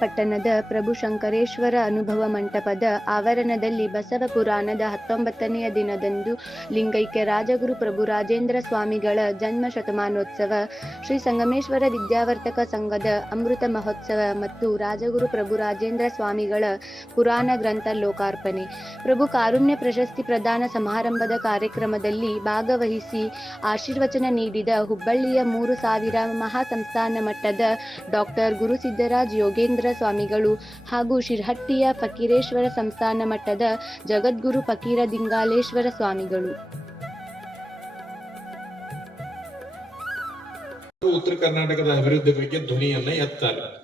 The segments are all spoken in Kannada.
ಪಟ್ಟಣದ ಪ್ರಭು ಶಂಕರೇಶ್ವರ ಅನುಭವ ಮಂಟಪದ ಆವರಣದಲ್ಲಿ ಬಸವ ಪುರಾಣದ ಹತ್ತೊಂಬತ್ತನೆಯ ದಿನದಂದು ಲಿಂಗೈಕ್ಯ ರಾಜಗುರು ಪ್ರಭು ರಾಜೇಂದ್ರ ಸ್ವಾಮಿಗಳ ಜನ್ಮ ಶತಮಾನೋತ್ಸವ, ಶ್ರೀ ಸಂಗಮೇಶ್ವರ ವಿದ್ಯಾವರ್ತಕ ಸಂಘದ ಅಮೃತ ಮಹೋತ್ಸವ ಮತ್ತು ರಾಜಗುರು ಪ್ರಭು ರಾಜೇಂದ್ರ ಸ್ವಾಮಿಗಳ ಪುರಾಣ ಗ್ರಂಥ ಲೋಕಾರ್ಪಣೆ. ಪ್ರಭು ಕಾರುಣ್ಯ ಪ್ರಶಸ್ತಿ ಪ್ರದಾನ ಸಮಾರಂಭದ ಕಾರ್ಯಕ್ರಮದಲ್ಲಿ ಭಾಗವಹಿಸಿ ಆಶೀರ್ವಚನ ನೀಡಿದ ಹುಬ್ಬಳ್ಳಿಯ ಮೂರು ಸಾವಿರ ಮಹಾಸಂಸ್ಥಾನ ಮಟ್ಟದ ಡಾಕ್ಟರ್ ಗುರುಸಿದ್ದರಾಜ್ ಯೋಗೇಂದ್ರ ಸ್ವಾಮಿಗಳು ಹಾಗೂ ಶಿರ್ಹಟ್ಟಿಯ ಫಕೀರೇಶ್ವರ ಸಂಸ್ಥಾನ ಮಟ್ಟದ ಜಗದ್ಗುರು ಫಕೀರ ದಿಂಗಾಲೇಶ್ವರ ಸ್ವಾಮಿಗಳು. ಉತ್ತರ ಕರ್ನಾಟಕದ ಅಭಿವೃದ್ಧಿ ಬಗ್ಗೆ ಧ್ವನಿಯನ್ನ ಎತ್ತಾರೆ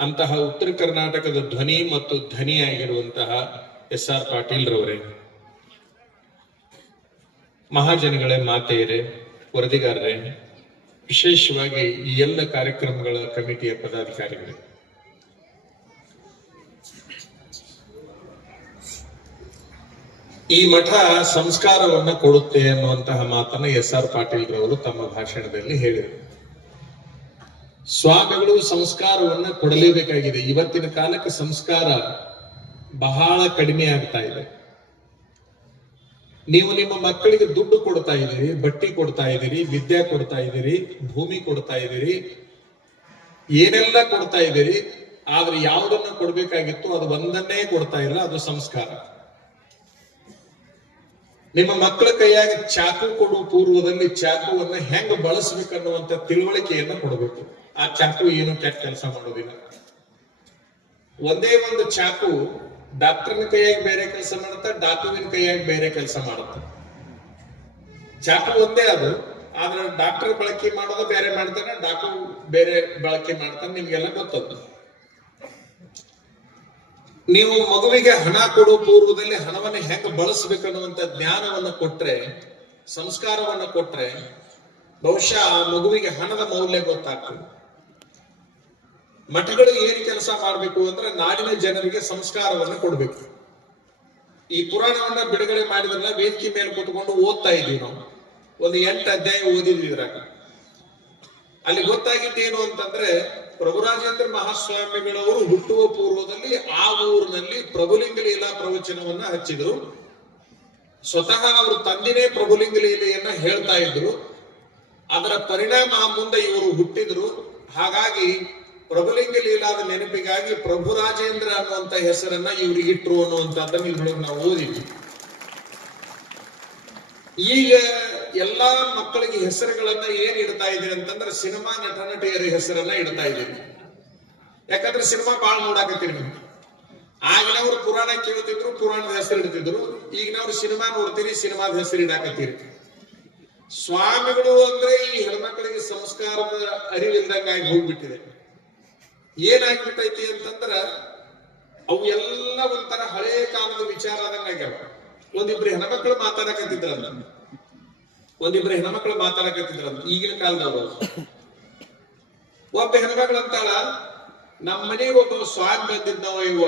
ಅಂತಹ ಉತ್ತರ ಕರ್ನಾಟಕದ ಧ್ವನಿ ಮತ್ತು ಧ್ವನಿಯಾಗಿರುವಂತಹ ಎಸ್ ಆರ್ ಪಾಟೀಲ್ ರವರೇ, ಮಹಾಜನಗಳೇ, ಮಾತೆಯರೇ, ವರದಿಗಾರರೇ, ವಿಶೇಷವಾಗಿ ಈ ಎಲ್ಲ ಕಾರ್ಯಕ್ರಮಗಳ ಕಮಿಟಿಯ ಪದಾಧಿಕಾರಿಗಳೇ ಈ ಮಠ ಸಂಸ್ಕಾರವನ್ನ ಕೊಡುತ್ತೆ ಅನ್ನುವಂತಹ ಮಾತನ್ನ ಎಸ್ ಆರ್ ಪಾಟೀಲ್ ರವರು ತಮ್ಮ ಭಾಷಣದಲ್ಲಿ ಹೇಳಿದರು. ಸ್ವಾಮಿಗಳು ಸಂಸ್ಕಾರವನ್ನ ಕೊಡಲೇಬೇಕಾಗಿದೆ. ಇವತ್ತಿನ ಕಾಲಕ್ಕೆ ಸಂಸ್ಕಾರ ಬಹಳ ಕಡಿಮೆ ಆಗ್ತಾ ಇದೆ. ನೀವು ನಿಮ್ಮ ಮಕ್ಕಳಿಗೆ ದುಡ್ಡು ಕೊಡ್ತಾ ಇದ್ದೀರಿ, ಬಟ್ಟಿ ಕೊಡ್ತಾ ಇದ್ದೀರಿ, ವಿದ್ಯೆ ಕೊಡ್ತಾ ಇದ್ದೀರಿ, ಭೂಮಿ ಕೊಡ್ತಾ ಇದ್ದೀರಿ, ಏನೆಲ್ಲ ಕೊಡ್ತಾ ಇದ್ದೀರಿ, ಆದ್ರೆ ಯಾವುದನ್ನ ಕೊಡ್ಬೇಕಾಗಿತ್ತು ಅದು ಒಂದನ್ನೇ ಕೊಡ್ತಾ ಇಲ್ಲ ಅದು ಸಂಸ್ಕಾರ. ನಿಮ್ಮ ಮಕ್ಕಳ ಕೈಯಾಗಿ ಚಾಕು ಕೊಡುವ ಪೂರ್ವದಲ್ಲಿ ಚಾಕುವನ್ನ ಹೆಂಗ ಬಳಸಬೇಕನ್ನುವಂತ ತಿಳುವಳಿಕೆಯನ್ನ ಕೊಡಬೇಕು. ಆ ಚಾಕು ಏನು ಕೆಟ್ಟ ಕೆಲಸ ಮಾಡೋದಿಲ್ಲ. ಒಂದೇ ಒಂದು ಚಾಕು ಡಾಕ್ಟರ್ನ ಕೈಯಾಗಿ ಬೇರೆ ಕೆಲಸ ಮಾಡುತ್ತೆ ಡಾಕುವಿನ ಕೈಯಾಗಿ ಬೇರೆ ಕೆಲಸ ಮಾಡುತ್ತೆ? ಚಾಕು ಒಂದೇ ಅದು, ಆದ್ರೆ ಡಾಕ್ಟರ್ ಬಳಕೆ ಮಾಡೋದು ಬೇರೆ ಮಾಡ್ತಾನೆ ಡಾಕು ಬೇರೆ ಬಳಕೆ ಮಾಡ್ತಾನೆ, ನಿಮ್ಗೆಲ್ಲ ಗೊತ್ತದ್ದು. ನೀವು ಮಗುವಿಗೆ ಹಣ ಕೊಡುವ ಪೂರ್ವದಲ್ಲಿ ಹಣವನ್ನು ಹೆಂಗ ಬಳಸಬೇಕನ್ನುವಂತ ಜ್ಞಾನವನ್ನ ಕೊಟ್ರೆ, ಸಂಸ್ಕಾರವನ್ನ ಕೊಟ್ರೆ, ಬಹುಶಃ ಆ ಮಗುವಿಗೆ ಹಣದ ಮೌಲ್ಯ ಗೊತ್ತಾಗ್ತದೆ. ಮಠಗಳು ಏನ್ ಕೆಲಸ ಮಾಡಬೇಕು ಅಂದ್ರೆ ನಾಡಿನ ಜನರಿಗೆ ಸಂಸ್ಕಾರವನ್ನ ಕೊಡ್ಬೇಕು. ಈ ಪುರಾಣವನ್ನ ಬಿಡುಗಡೆ ಮಾಡಿದ್ರಲ್ಲ ವೇದಿಕೆ ಮೇಲೆ ಕೂತ್ಕೊಂಡು ಓದ್ತಾ ಇದ್ದೀವಿ ನಾವು. ಒಂದು ಎಂಟು ಅಧ್ಯಾಯ ಓದಿದ್ವಿ ಇದ್ರಾಗ. ಅಲ್ಲಿ ಗೊತ್ತಾಗಿದ್ದೇನು ಅಂತಂದ್ರೆ ಪ್ರಭುರಾಜೇಂದ್ರ ಮಹಾಸ್ವಾಮಿಗಳವರು ಹುಟ್ಟುವ ಪೂರ್ವದಲ್ಲಿ ಆ ಊರಿನಲ್ಲಿ ಪ್ರಭುಲಿಂಗ ಲೀಲಾ ಪ್ರವಚನವನ್ನ ಹಚ್ಚಿದ್ರು. ಸ್ವತಃ ಅವರು ತಂದಿನೇ ಪ್ರಭುಲಿಂಗ ಲೀಲೆಯನ್ನ ಹೇಳ್ತಾ ಇದ್ರು. ಅದರ ಪರಿಣಾಮ ಮುಂದೆ ಇವರು ಹುಟ್ಟಿದ್ರು. ಹಾಗಾಗಿ ಪ್ರಭುಲಿಂಗ ಲೀಲಾದ ನೆನಪಿಗಾಗಿ ಪ್ರಭುರಾಜೇಂದ್ರ ಅನ್ನುವಂತ ಹೆಸರನ್ನ ಇವ್ರಿಗೆ ಇಟ್ರು ಅನ್ನುವಂತದ್ದನ್ನ ಇದ್ರೊಳಗೆ ನಾವು ಓದಿದ್ವಿ. ಈಗ ಎಲ್ಲಾ ಮಕ್ಕಳಿಗೆ ಹೆಸರುಗಳನ್ನ ಏನ್ ಇಡ್ತಾ ಇದೀರಿ ಅಂತಂದ್ರೆ ಸಿನಿಮಾ ನಟ ನಟಿಯರ ಹೆಸರನ್ನ ಇಡ್ತಾ ಇದೀರಿ ಯಾಕಂದ್ರೆ ಸಿನಿಮಾ ಬಾಳ್ ನೋಡಾಕತ್ತೀರಿ ನೀವು. ಆಗಿನವ್ರು ಪುರಾಣ ಕೇಳ್ತಿದ್ರು, ಪುರಾಣದ ಹೆಸರು ಇಡ್ತಿದ್ರು. ಈಗಿನವ್ರು ಸಿನಿಮಾ ನೋಡ್ತೀರಿ, ಸಿನಿಮಾದ ಹೆಸರು ಇಡಾಕತ್ತೀರಿ. ಸ್ವಾಮಿಗಳು ಅಂದ್ರೆ ಈ ಹೆಣ್ಮಕ್ಳಿಗೆ ಸಂಸ್ಕಾರದ ಅರಿವಿಲ್ದಂಗಾಗಿ ಹೋಗ್ಬಿಟ್ಟಿದೆ. ಏನಾಗ್ಬಿಟ್ಟೈತಿ ಅಂತಂದ್ರ ಅವು ಎಲ್ಲ ಒಂಥರ ಹಳೆ ಕಾಲದ ವಿಚಾರ ಆದಂಗ ಆಗ್ಯಾವ. ಒಂದಿಬ್ರು ಹೆಣ್ಮಕ್ಳು ಮಾತಾಡಕತ್ತಿದ್ರಂತ. ಒಂದಿಬ್ರು ಹೆಣ್ಮಕ್ಳು ಮಾತಾಡಕತ್ತಿದ್ರಂತ ಈಗಿನ ಕಾಲದವರು ಒಬ್ಬ ಹೆಣ್ಮಕ್ಳು ಅಂತಾಳ ನಮ್ಮ ಮನೆಗೆ ಒಬ್ಬ ಸ್ವಾಮಿ ಬಂದಿದ್ದವ ಇವ